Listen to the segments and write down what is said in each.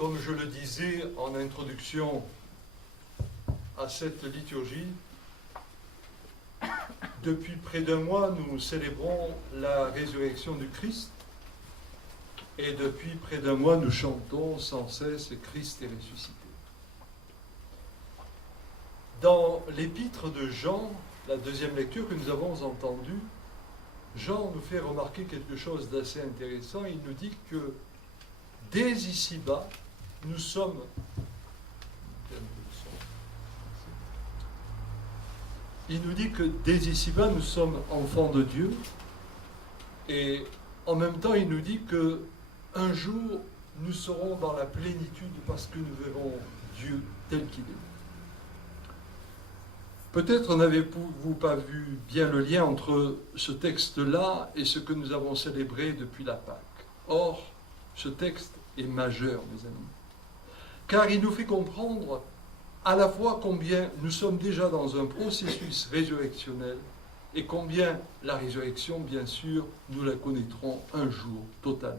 comme je le disais en introduction à cette liturgie, depuis près d'un mois, nous célébrons la résurrection du Christ. Et depuis près d'un mois, nous chantons sans cesse « Christ est ressuscité ». Dans l'épître de Jean, la deuxième lecture que nous avons entendue, Jean nous fait remarquer quelque chose d'assez intéressant. Il nous dit que dès ici-bas, nous sommes... Il nous dit que dès ici-bas, nous sommes enfants de Dieu. Et en même temps, il nous dit que un jour, nous serons dans la plénitude parce que nous verrons Dieu tel qu'il est. Peut-être n'avez-vous pas vu bien le lien entre ce texte-là et ce que nous avons célébré depuis la Pâque. Or, ce texte est majeur, mes amis, car il nous fait comprendre à la fois combien nous sommes déjà dans un processus résurrectionnel et combien la résurrection, bien sûr, nous la connaîtrons un jour totalement.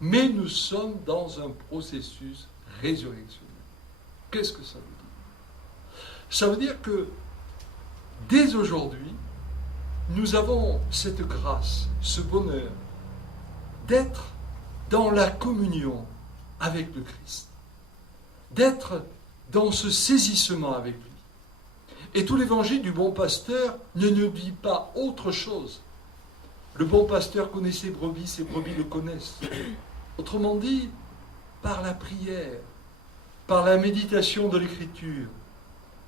Mais nous sommes dans un processus résurrectionnel. Qu'est-ce que ça veut dire? Ça veut dire que dès aujourd'hui, nous avons cette grâce, ce bonheur d'être dans la communion avec le Christ, d'être dans ce saisissement avec lui. Et tout l'évangile du bon pasteur ne nous dit pas autre chose. Le bon pasteur connaît ses brebis le connaissent. Autrement dit, par la prière, par la méditation de l'Écriture,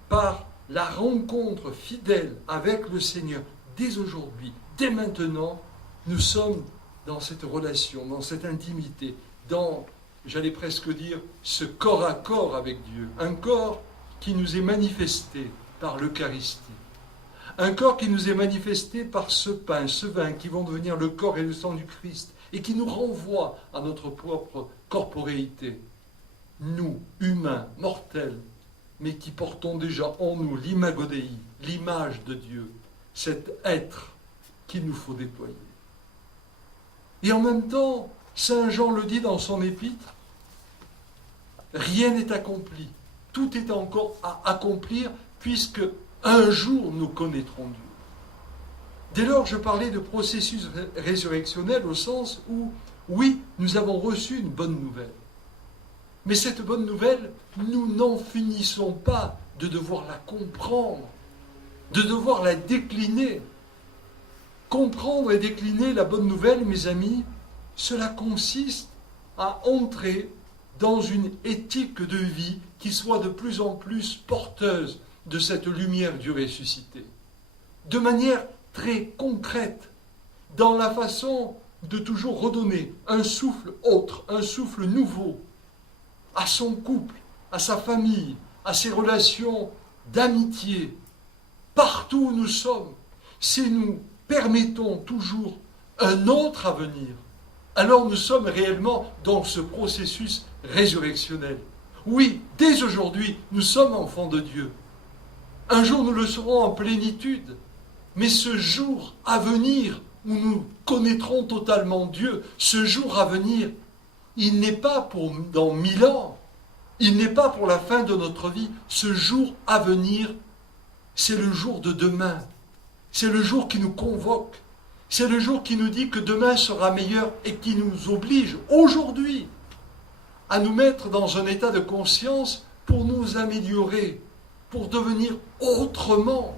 par la rencontre fidèle avec le Seigneur, dès aujourd'hui, dès maintenant, nous sommes dans cette relation, dans cette intimité, dans, j'allais presque dire, ce corps à corps avec Dieu. Un corps qui nous est manifesté par l'Eucharistie. Un corps qui nous est manifesté par ce pain, ce vin, qui vont devenir le corps et le sang du Christ, et qui nous renvoie à notre propre corporéité. Nous, humains, mortels, mais qui portons déjà en nous l'imago Dei, l'image de Dieu, cet être qu'il nous faut déployer. Et en même temps, Saint Jean le dit dans son épître, rien n'est accompli, tout est encore à accomplir, puisque un jour nous connaîtrons Dieu. Dès lors, je parlais de processus résurrectionnel au sens où, oui, nous avons reçu une bonne nouvelle. Mais cette bonne nouvelle, nous n'en finissons pas de devoir la comprendre, de devoir la décliner. Comprendre et décliner la bonne nouvelle, mes amis, cela consiste à entrer dans une éthique de vie qui soit de plus en plus porteuse de cette lumière du ressuscité. De manière très concrète, dans la façon de toujours redonner un souffle autre, un souffle nouveau, à son couple, à sa famille, à ses relations d'amitié, partout où nous sommes. Si nous permettons toujours un autre avenir, alors nous sommes réellement dans ce processus résurrectionnel. Oui, dès aujourd'hui, nous sommes enfants de Dieu. Un jour, nous le serons en plénitude. Mais ce jour à venir, où nous connaîtrons totalement Dieu, ce jour à venir, il n'est pas pour dans 1000 ans, il n'est pas pour la fin de notre vie. Ce jour à venir, c'est le jour de demain. C'est le jour qui nous convoque. C'est le jour qui nous dit que demain sera meilleur et qui nous oblige aujourd'hui à nous mettre dans un état de conscience pour nous améliorer, pour devenir autrement.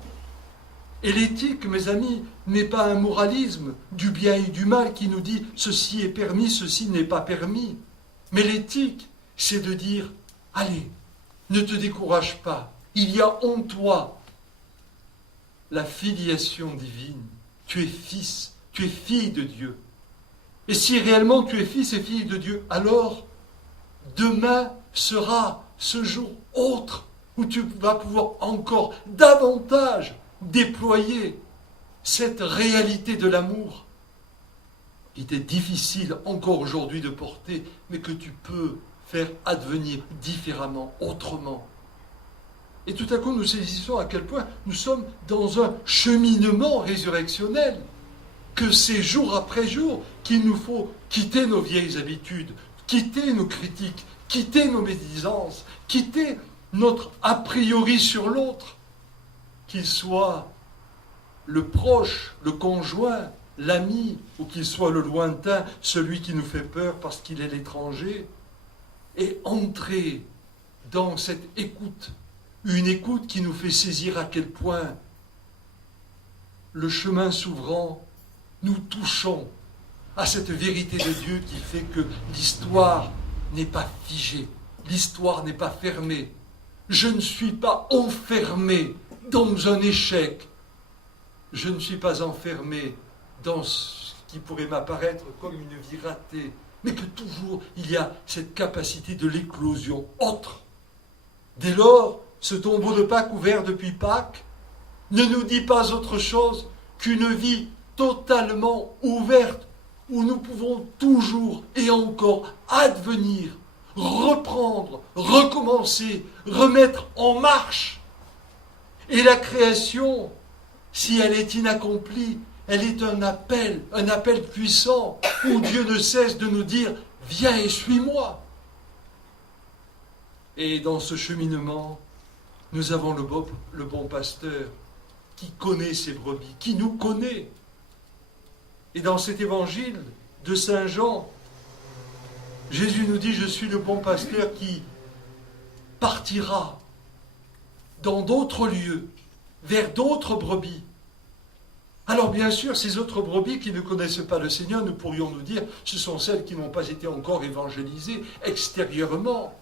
Et l'éthique, mes amis, n'est pas un moralisme du bien et du mal qui nous dit ceci est permis, ceci n'est pas permis. Mais l'éthique, c'est de dire, allez, ne te décourage pas, il y a en toi la filiation divine. Tu es fils, tu es fille de Dieu. Et si réellement tu es fils et fille de Dieu, alors demain sera ce jour autre où tu vas pouvoir encore davantage déployer cette réalité de l'amour qui est difficile encore aujourd'hui de porter, mais que tu peux faire advenir différemment, autrement. Et tout à coup, nous saisissons à quel point nous sommes dans un cheminement résurrectionnel, que c'est jour après jour qu'il nous faut quitter nos vieilles habitudes, quitter nos critiques, quitter nos médisances, quitter notre a priori sur l'autre, qu'il soit le proche, le conjoint, l'ami, ou qu'il soit le lointain, celui qui nous fait peur parce qu'il est l'étranger, et entrer dans cette écoute, une écoute qui nous fait saisir à quel point le chemin s'ouvrant, nous touchons à cette vérité de Dieu qui fait que l'histoire n'est pas figée, l'histoire n'est pas fermée. Je ne suis pas enfermé dans un échec, je ne suis pas enfermé dans ce qui pourrait m'apparaître comme une vie ratée, mais que toujours il y a cette capacité de l'éclosion autre. Dès lors, ce tombeau de Pâques ouvert depuis Pâques ne nous dit pas autre chose qu'une vie totalement ouverte, où nous pouvons toujours et encore advenir, reprendre, recommencer, remettre en marche. Et la création, si elle est inaccomplie, elle est un appel puissant, où Dieu ne cesse de nous dire « Viens et suis-moi ». Et dans ce cheminement, nous avons le bon pasteur qui connaît ses brebis, qui nous connaît. Et dans cet évangile de Saint Jean, Jésus nous dit « Je suis le bon pasteur qui partira dans d'autres lieux, vers d'autres brebis. » Alors bien sûr, ces autres brebis qui ne connaissent pas le Seigneur, nous pourrions nous dire, ce sont celles qui n'ont pas été encore évangélisées extérieurement.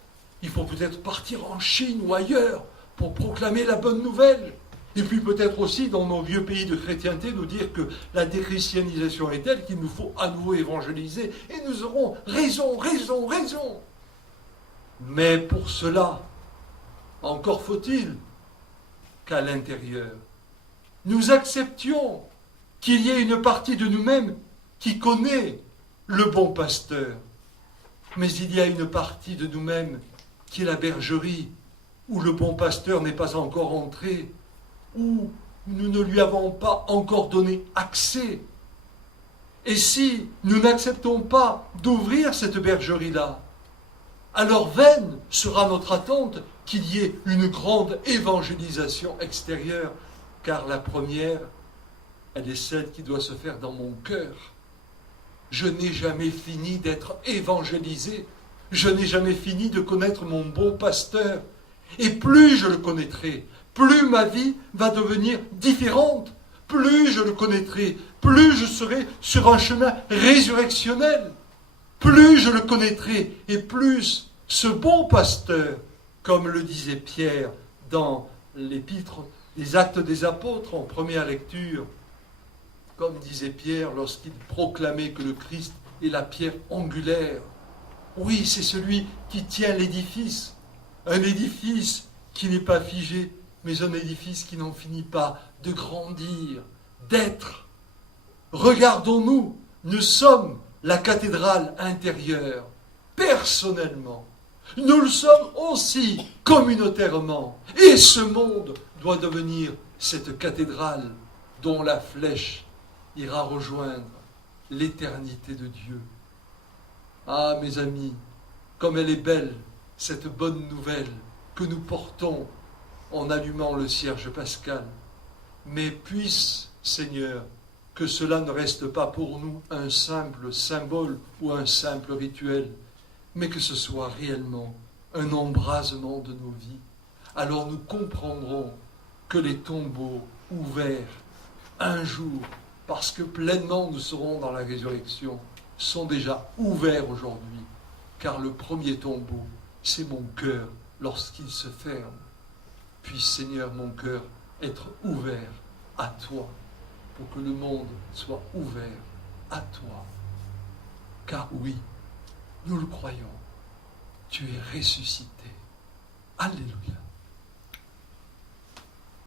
Il faut peut-être partir en Chine ou ailleurs pour proclamer la bonne nouvelle. Et puis peut-être aussi dans nos vieux pays de chrétienté nous dire que la déchristianisation est telle qu'il nous faut à nouveau évangéliser et nous aurons raison. Mais pour cela, encore faut-il qu'à l'intérieur, nous acceptions qu'il y ait une partie de nous-mêmes qui connaît le bon pasteur. Mais il y a une partie de nous-mêmes qui est la bergerie, où le bon pasteur n'est pas encore entré, où nous ne lui avons pas encore donné accès. Et si nous n'acceptons pas d'ouvrir cette bergerie-là, alors vaine sera notre attente qu'il y ait une grande évangélisation extérieure, car la première, elle est celle qui doit se faire dans mon cœur. Je n'ai jamais fini d'être évangélisé, je n'ai jamais fini de connaître mon bon pasteur, et plus je le connaîtrai, plus ma vie va devenir différente, plus je le connaîtrai, plus je serai sur un chemin résurrectionnel, plus je le connaîtrai, et plus ce bon pasteur, comme le disait Pierre dans l'épître des Actes des Apôtres en première lecture, comme disait Pierre lorsqu'il proclamait que le Christ est la pierre angulaire. Oui, c'est celui qui tient l'édifice, un édifice qui n'est pas figé, mais un édifice qui n'en finit pas de grandir, d'être. Regardons-nous, nous sommes la cathédrale intérieure, personnellement. Nous le sommes aussi communautairement. Et ce monde doit devenir cette cathédrale dont la flèche ira rejoindre l'éternité de Dieu. Ah, mes amis, comme elle est belle, cette bonne nouvelle que nous portons en allumant le cierge pascal. Mais puisse, Seigneur, que cela ne reste pas pour nous un simple symbole ou un simple rituel, mais que ce soit réellement un embrasement de nos vies. Alors nous comprendrons que les tombeaux ouverts un jour, parce que pleinement nous serons dans la résurrection, sont déjà ouverts aujourd'hui, car le premier tombeau, c'est mon cœur lorsqu'il se ferme. Puisse, Seigneur, mon cœur être ouvert à toi, pour que le monde soit ouvert à toi. Car oui, nous le croyons, tu es ressuscité. Alléluia.